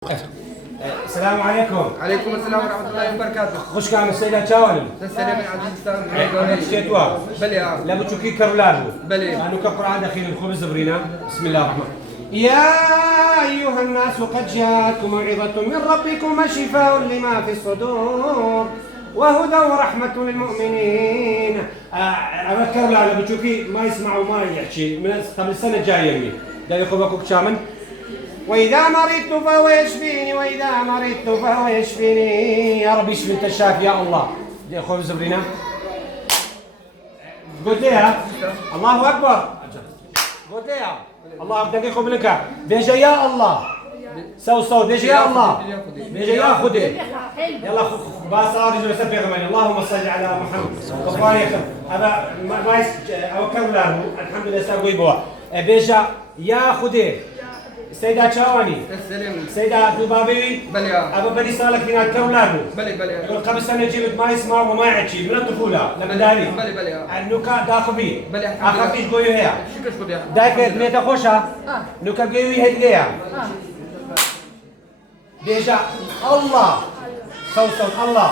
السلام عليكم. عليكم السلام ورحمة الله وبركاته. خوش كام السيدة چاوانم؟ السلام عليكم. شتوا. بلي لا بتشوكي كرولارو. بلي. أنا كقرآن دخيل الخبز زبرينا. بسم الله الرحمن. يا أيها الناس قد جاءتكم موعظة من ربكم وشفاء لما في الصدور وهدى ورحمة للمؤمنين. أذكر لا بتشوكي ما يسمع وما يحكي من قبل السنة الجاية مني. ده يخبركم شامن. وإذا مرضت فهو يشفيني وإذا مرضت فهو يشفيني. يا رب يشفي أنت الشافي يا الله. يا أخوي زبرينا قلت لها الله أكبر. قلت لها الله أكبر. دقيقة منك بيجي يا الله سو صوت بيجي يا الله بيجي يا خدي يلا باصار يجي يسبح غماني. اللهم صل على محمد غفاري هذا ما أوكر له الحمد لله ساقوي بوا بيجي يا خدي سيدة چاواني سيدة دبابي بلي أبو بني صالح فينا كرولارو بلي يقول قبل سنة جبت ما يسمع وما يحكي من الطفولة لما داري بلي النكا داخبي بلي أخفيش قوي هي شكرا شكرا دايك ميتا خوشة نكا قوي هدية بيجا الله صوت الله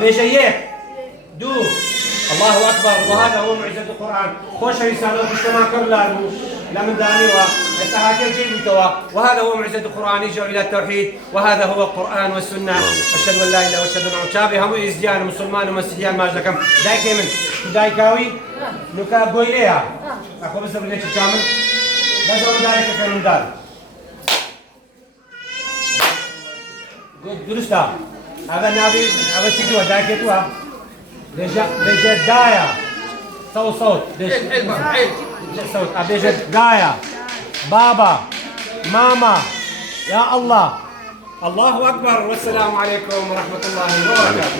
بيجا يك دو الله أكبر. وهذا هو معجزة القرآن. خوش رسالة بشتما كرلارو لمن داني وإستهاكي جيبي توا. وهذا هو معجزة القرآن يجوا إلى التوحيد. وهذا هو القرآن والسنة. أشهد أن لا إله وأشهد أن شابي هم إزديان مسلمان ومسيحيان ماجدكم دايك من دايكاوي نكا بويليها أخو بس بليش شامل بس هو دايك كلام دار درستا هذا نبي هذا شكله دايك توا بيجا دايا صوت صوت بيجا دايا بابا ماما يا الله الله أكبر. والسلام عليكم ورحمة الله وبركاته.